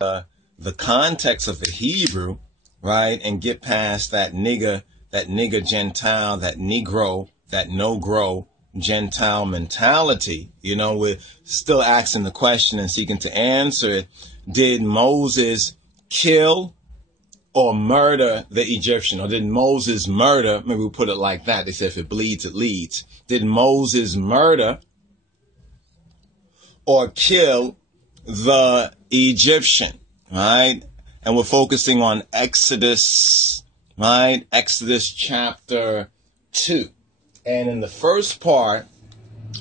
the context of the Hebrew, right, and get past that nigger Gentile, that Negro, that no-grow Gentile mentality, we're still asking the question and seeking to answer it. Did Moses kill or murder the Egyptian? Or did Moses murder? Maybe we'll put it like that. They said if it bleeds, it leads. Did Moses murder or kill the Egyptian? Right? And we're focusing on Exodus, right? Exodus chapter 2. And in the first part,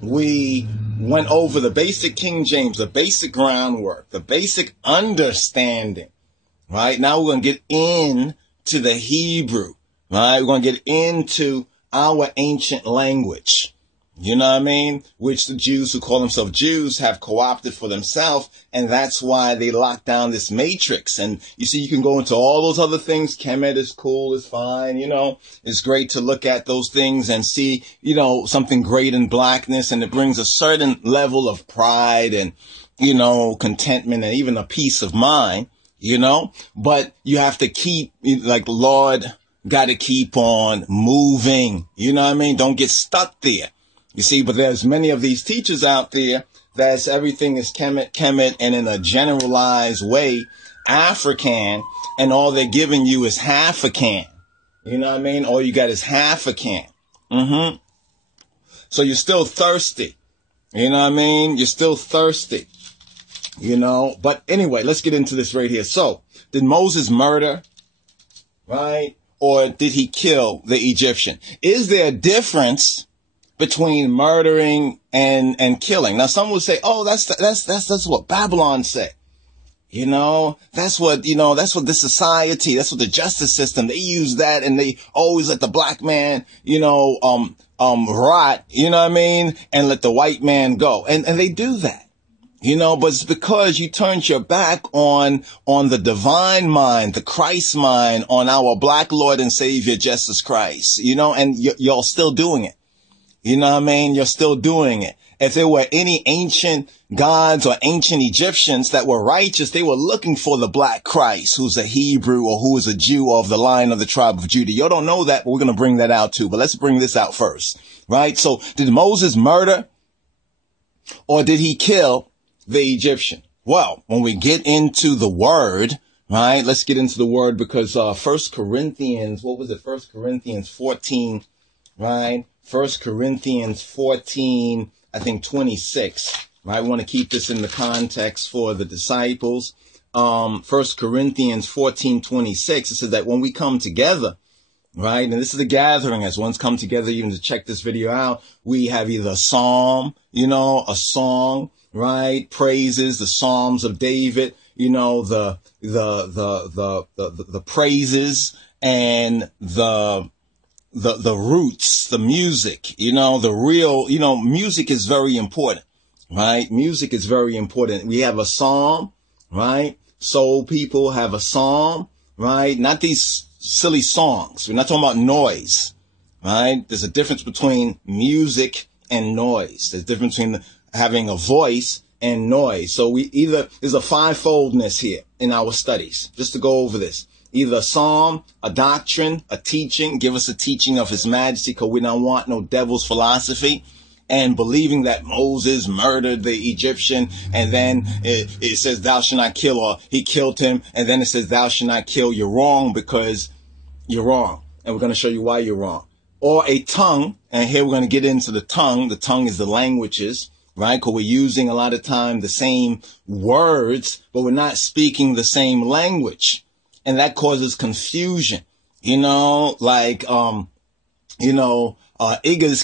we went over the basic King James, the basic groundwork, the basic understanding. Right? Now we're going to get into the Hebrew. Right? We're going to get into our ancient language. You know what I mean? Which the Jews who call themselves Jews have co-opted for themselves. And that's why they lock down this matrix. And you see, you can go into all those other things. Kemet is cool, is fine. It's great to look at those things and see, something great in blackness. And it brings a certain level of pride and, contentment and even a peace of mind, but you have to keep, like, Lord, got to keep on moving. You know what I mean? Don't get stuck there. You see, but there's many of these teachers out there that's everything is Kemet, and in a generalized way, African, and all they're giving you is half a can. You know what I mean? All you got is half a can. So you're still thirsty. You know what I mean? You're still thirsty. But anyway, let's get into this right here. So, did Moses murder? Right? Or did he kill the Egyptian? Is there a difference between murdering and killing? Now, some will say, oh, that's what Babylon said. That's what the society, that's what the justice system, they use that, and they always let the black man, rot, you know what I mean? And let the white man go. And they do that. But it's because you turned your back on the divine mind, the Christ mind, on our black Lord and Savior, Jesus Christ, and you're still doing it. You know what I mean? You're still doing it. If there were any ancient gods or ancient Egyptians that were righteous, they were looking for the black Christ, who's a Hebrew or who is a Jew of the line of the tribe of Judah. You don't know that, but we're going to bring that out too. But let's bring this out first, right? So did Moses murder or did he kill the Egyptian? Well, when we get into the word, right? Let's get into the word because, 1 Corinthians 14, right? 1 Corinthians 14, I think 26, right? We want to keep this in the context for the disciples. 1 Corinthians 14:26, it says that when we come together, right? And this is the gathering as one's come together, even to check this video out. We have either a psalm, a song, right? Praises, the Psalms of David, the praises and the roots, the music, the real, music is very important, right? Music is very important. We have a psalm, right? Soul people have a psalm, right? Not these silly songs. We're not talking about noise, right? There's a difference between music and noise. There's a difference between having a voice and noise. So there's a fivefoldness here in our studies, just to go over this. Either a psalm, a doctrine, a teaching, give us a teaching of His Majesty, because we don't want no devil's philosophy, and believing that Moses murdered the Egyptian, and then it says thou shalt not kill, or he killed him, and then it says thou shalt not kill. You're wrong because you're wrong, and we're going to show you why you're wrong. Or a tongue, and here we're going to get into the tongue. The tongue is the languages, right? Because we're using a lot of time the same words, but we're not speaking the same language. And that causes confusion, Iggers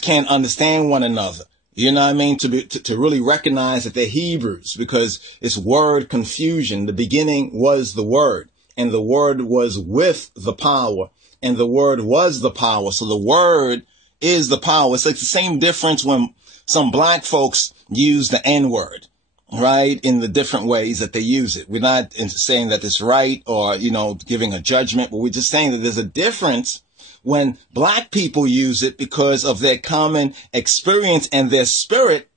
can't understand one another. You know what I mean? To really recognize that they're Hebrews, because it's word confusion. The beginning was the word, and the word was with the power, and the word was the power. So the word is the power. It's like the same difference when some black folks use the N-word. Right? In the different ways that they use it. We're not saying that it's right or, giving a judgment, but we're just saying that there's a difference when black people use it because of their common experience and their spirit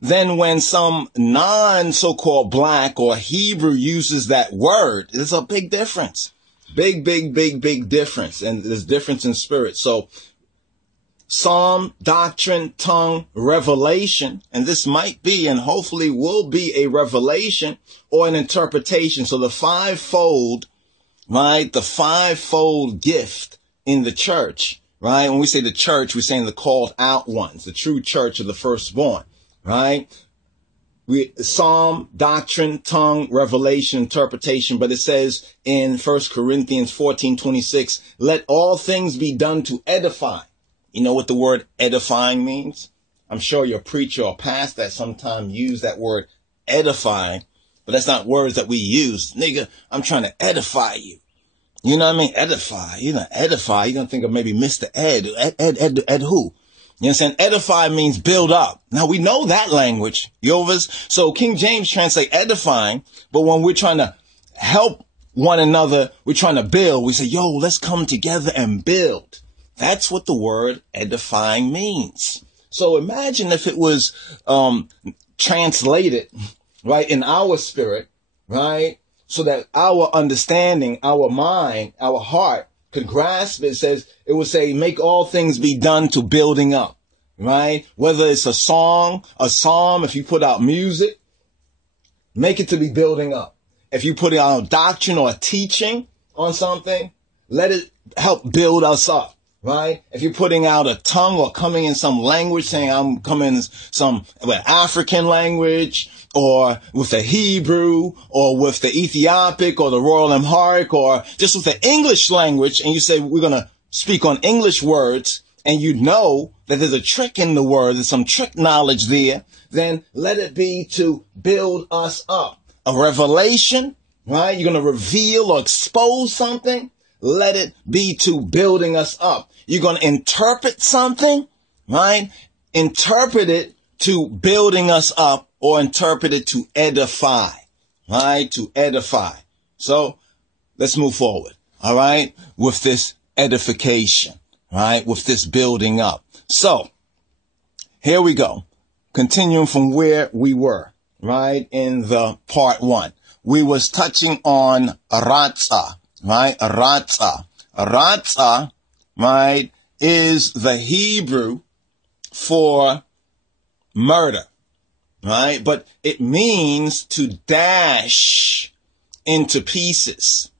then when some non-so-called black or Hebrew uses that word, there's a big difference. Big difference. And there's difference in spirit. So psalm, doctrine, tongue, revelation, and this might be and hopefully will be a revelation or an interpretation. So the fivefold, right? The fivefold gift in the church, right? When we say the church, we're saying the called out ones, the true church of the firstborn, right? Psalm, doctrine, tongue, revelation, interpretation. But it says in 1 Corinthians 14:26, let all things be done to edify. You know what the word edifying means? I'm sure your preacher or pastor that sometimes use that word edifying, but that's not words that we use. Nigga, I'm trying to edify you. You know what I mean? Edify. You're going to edify. You're going to think of maybe Mr. Ed. Ed who? You know what I'm saying? Edify means build up. Now we know that language. So King James translate edifying, but when we're trying to help one another, we're trying to build. We say, yo, let's come together and build. That's what the word edifying means. So imagine if it was translated, right, in our spirit, right, so that our understanding, our mind, our heart could grasp it. It would say, make all things be done to building up, right? Whether it's a song, a psalm, if you put out music, make it to be building up. If you put out a doctrine or a teaching on something, let it help build us up. Right? If you're putting out a tongue or coming in some language, saying I'm coming in some African language or with the Hebrew or with the Ethiopic or the Royal Amharic or just with the English language, and you say we're going to speak on English words, and you know that there's a trick in the word, there's some trick knowledge there, then let it be to build us up. A revelation, right? You're going to reveal or expose something. Let it be to building us up. You're going to interpret something, right? Interpret it to building us up or interpret it to edify, right? To edify. So let's move forward. All right. With this edification, right? With this building up. So here we go. Continuing from where we were, right? In the part 1, we was touching on Ratzah. Right? Ratzah. Ratzah, right, is the Hebrew for murder. Right? But it means to dash into pieces.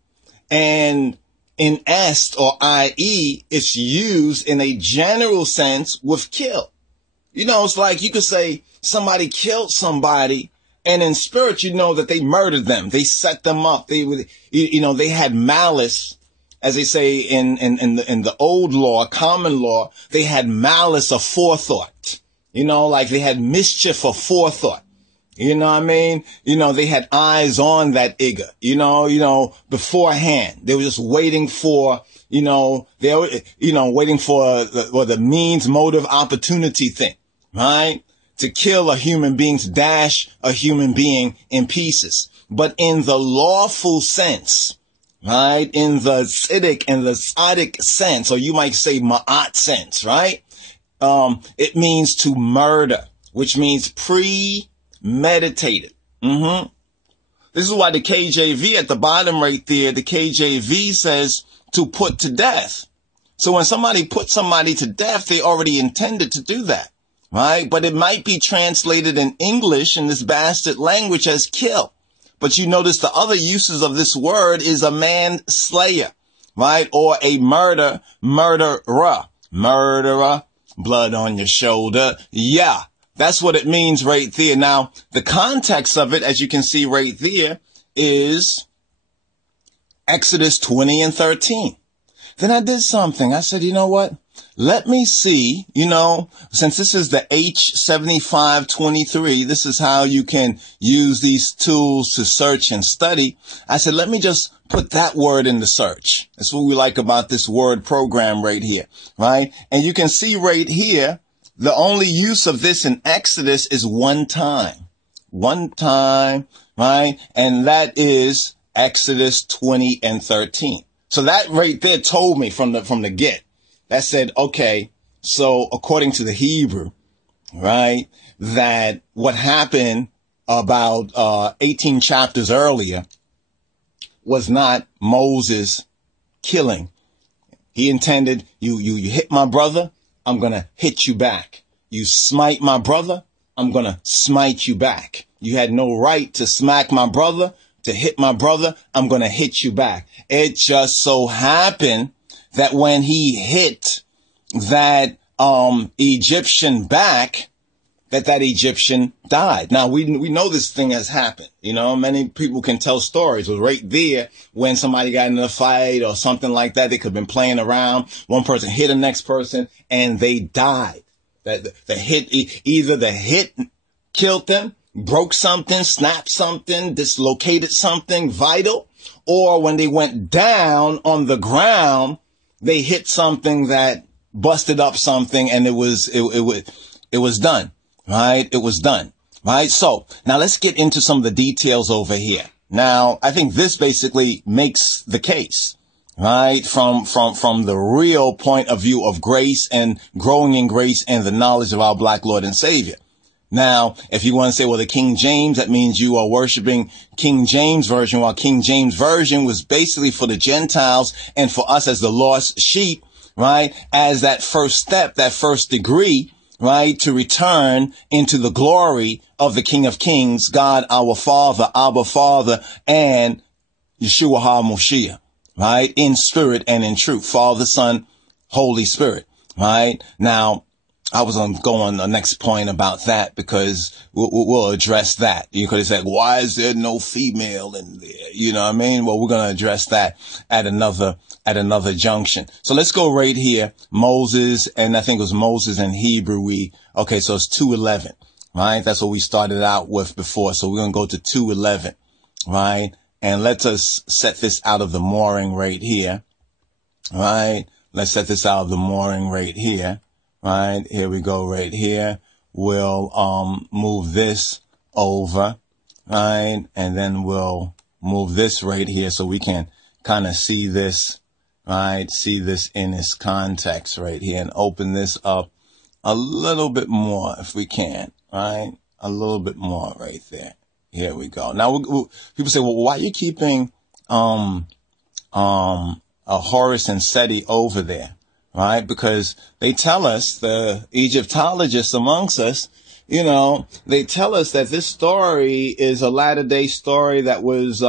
And in est or ie, it's used in a general sense with kill. You know, it's like you could say somebody killed somebody, and in spirit, you know that they murdered them. They set them up. They had malice, as they say in the old law, common law. They had malice of forethought. You know, like they had mischief of forethought. You know what I mean? You know, they had eyes on that Igga. You know, beforehand. They were just waiting for, waiting for the means, motive, opportunity thing, right? To kill a human being, to dash a human being in pieces. But in the lawful sense, right? In the tziddik and the tzaddik sense, or you might say ma'at sense, right? It means to murder, which means premeditated. This is why the KJV at the bottom right there, the KJV says to put to death. So when somebody puts somebody to death, they already intended to do that. Right? But it might be translated in English in this bastard language as kill. But you notice the other uses of this word is a manslayer, right? Or a murderer, blood on your shoulder. Yeah, that's what it means right there. Now, the context of it, as you can see right there, is Exodus 20 and 13. Then I did something. I said, you know what? Let me see, since this is the H7523, this is how you can use these tools to search and study. I said, let me just put that word in the search. That's what we like about this word program right here, right? And you can see right here, the only use of this in Exodus is one time, right? And that is Exodus 20 and 13. So that right there told me from the get. That said, okay, so according to the Hebrew, right, that what happened about 18 chapters earlier was not Moses killing. He intended, you hit my brother, I'm going to hit you back. You smite my brother, I'm going to smite you back. You had no right to smack my brother, to hit my brother, I'm going to hit you back. It just so happened that when he hit that Egyptian back, that Egyptian died. Now, we know this thing has happened. You know, many people can tell stories. It was right there when somebody got in a fight or something like that. They could have been playing around. One person hit the next person and they died. Either the hit killed them, broke something, snapped something, dislocated something vital, or when they went down on the ground, they hit something that busted up something and it was done. Right? It was done. Right? So now let's get into some of the details over here. Now, I think this basically makes the case, right? From the real point of view of grace and growing in grace and the knowledge of our black Lord and Savior. Now, if you want to say, well, the King James, that means you are worshiping King James Version, while King James Version was basically for the Gentiles and for us as the lost sheep, right? As that first step, that first degree, right, to return into the glory of the King of Kings, God, our Father, Abba Father, and Yeshua HaMoshiach, right, in spirit and in truth, Father, Son, Holy Spirit, right? Now, I was going to go on the next point about that because we'll address that. You could have said, why is there no female in there? You know what I mean? Well, we're going to address that at another junction. So let's go right here. Moses, and I think it was Moses in Hebrew. Okay, so it's 2:11, right? That's what we started out with before. So we're going to go to 2:11, right? And let us set this out of the mooring right here, right? Let's set this out of the mooring right here. Right, here we go right here. We'll move this over, right? And then we'll move this right here so we can kind of see this, right? See this in its context right here and open this up a little bit more if we can, right? A little bit more right there. Here we go. Now, people say, well, why are you keeping a Horus and Seti over there? Right? Because they tell us, the Egyptologists amongst us, you know, they tell us that this story is a latter-day story that was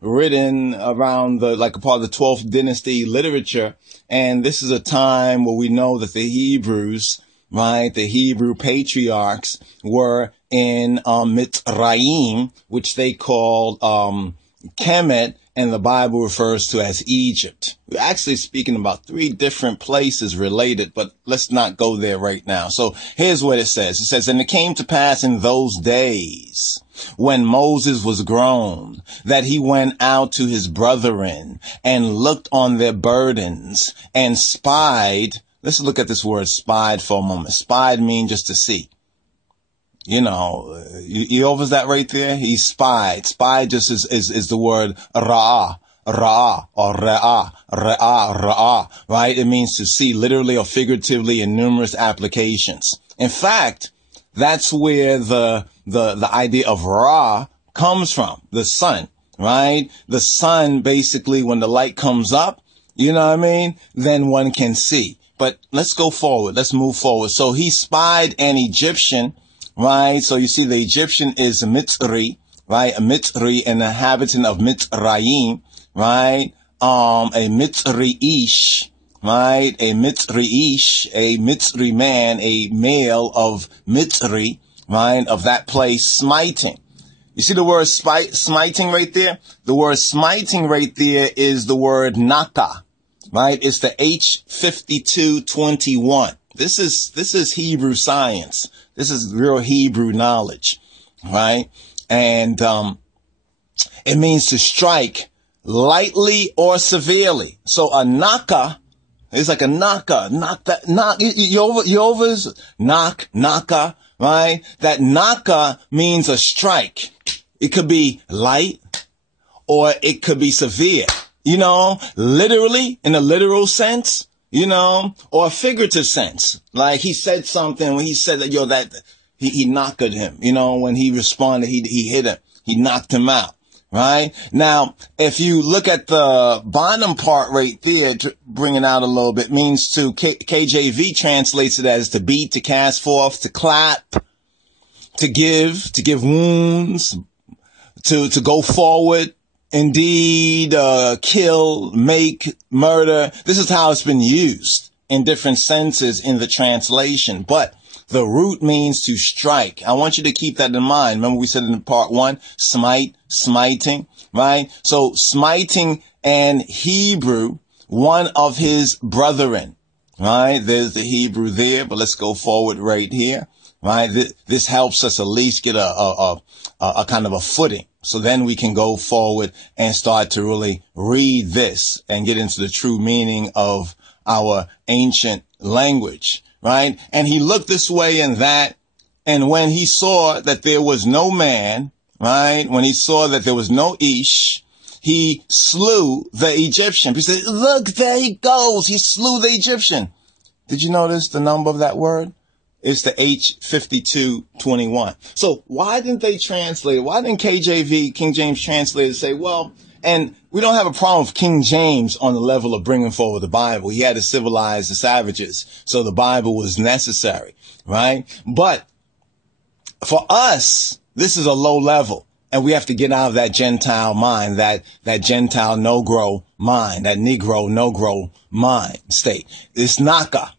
written around like a part of the 12th dynasty literature. And this is a time where we know that the Hebrews, right, the Hebrew patriarchs were in Mitzrayim, which they called Kemet, and the Bible refers to as Egypt. We're actually speaking about 3 different places related, but let's not go there right now. So here's what it says. It says, and it came to pass in those days when Moses was grown, that he went out to his brethren and looked on their burdens and spied. Let's look at this word spied for a moment. Spied means just to see. You know, you over that right there? He spied. Spied just is the word ra'ah, or ra'ah, right? It means to see literally or figuratively in numerous applications. In fact, that's where the idea of Ra comes from, the sun, right? The sun, basically, when the light comes up, you know what I mean? Then one can see. But let's go forward. Let's move forward. So he spied an Egyptian, right? So you see the Egyptian is a Mitzri, right? A Mitzri, an inhabitant of Mitzrayim, right? A Mitzri-ish, right? A Mitzri-ish, a Mitzri man, a male of Mitzri, right? Of that place, smiting. You see the word smiting right there? The word smiting right there is the word naka, right? It's the H5221. This is Hebrew science. This is real Hebrew knowledge, right? And it means to strike lightly or severely. So a naka is like a naka, knock that, knock, Yova's knock, naka, right? That naka means a strike. It could be light or it could be severe, you know, literally in a literal sense. You know, or a figurative sense. Like he said something when he said that, He knocked him. You know, when he responded, he hit him. He knocked him out. Right? Now, if you look at the bottom part right there, to bring it out a little bit, means to, KJV translates it as to beat, to cast forth, to clap, to give wounds, to go forward, indeed, kill, make, murder. This is how it's been used in different senses in the translation. But the root means to strike. I want you to keep that in mind. Remember we said in part 1, smite, smiting, right? So smiting and Hebrew, one of his brethren, right? There's the Hebrew there, but let's go forward right here, right? This helps us at least get a kind of a footing. So then we can go forward and start to really read this and get into the true meaning of our ancient language. Right? And he looked this way and that. And when he saw that there was no man, right? When he saw that there was no Ish, he slew the Egyptian. He said, look, there he goes. He slew the Egyptian. Did you notice the number of that word? It's the H5221. So why didn't they translate it? Why didn't KJV, King James translator, say, well, and we don't have a problem with King James on the level of bringing forward the Bible. He had to civilize the savages. So the Bible was necessary, right? But for us, this is a low level. And we have to get out of that Gentile mind, that Gentile Negro mind, that Negro no-grow mind state. It's Naka,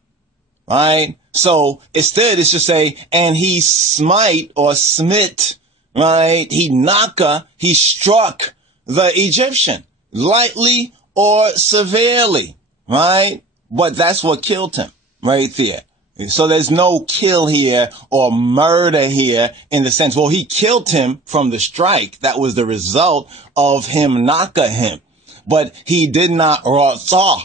right? So instead it's to say, and he smite or smit, right? He Naka, he struck the Egyptian, lightly or severely, right? But that's what killed him right there. So there's no kill here or murder here in the sense, well, he killed him from the strike. That was the result of him knocking him. But he did not ratzah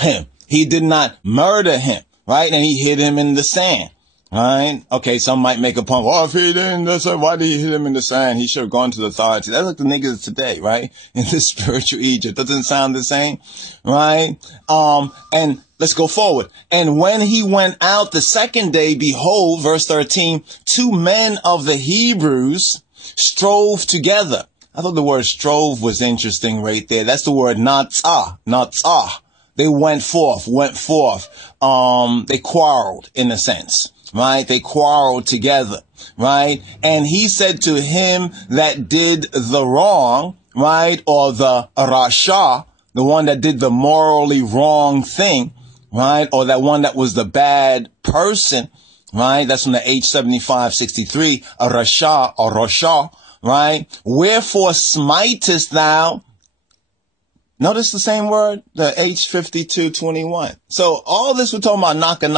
him. He did not murder him, right? And he hit him in the sand. Right? Okay, some might make a pun. Oh, if he didn't, why did he hit him in the sand? He should have gone to the authority. That's like the niggas today, right? In this spiritual Egypt. Doesn't sound the same, right? And let's go forward. And when he went out the second day, behold, verse 13, 2 men of the Hebrews strove together. I thought the word strove was interesting right there. That's the word natsah. They went forth. They quarreled in a sense. Right? They quarreled together, right? And he said to him that did the wrong, right? Or the Rasha, the one that did the morally wrong thing, right? Or that one that was the bad person, right? That's from the H7563, a Rasha or Rasha, right? Wherefore smitest thou? Notice the same word, the H5221. So all this we're talking about knocka.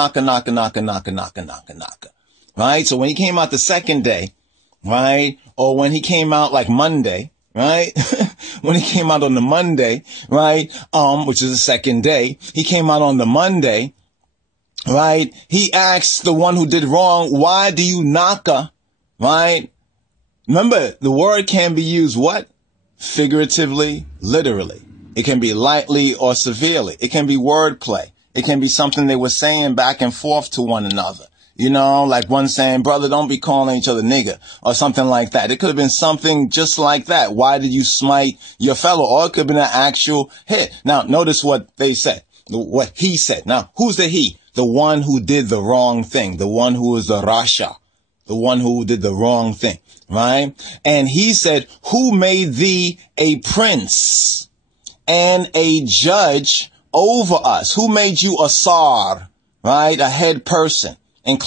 Right? So when he came out the second day, right? Or when he came out like Monday, right? When he came out on the Monday, right? Which is the second day, he came out on the Monday, right? He asked the one who did wrong, why do you knocka? Right? Remember, the word can be used what? Figuratively, literally. It can be lightly or severely. It can be wordplay. It can be something they were saying back and forth to one another. You know, like one saying, brother, don't be calling each other nigger or something like that. It could have been something just like that. Why did you smite your fellow? Or it could have been an actual hit. Now, notice what they said, what he said. Now, who's the he? The one who did the wrong thing. The one who is the Rasha. The one who did the wrong thing. Right? And he said, who made thee a prince and a judge over us? Who made you a sar, right? A head person. And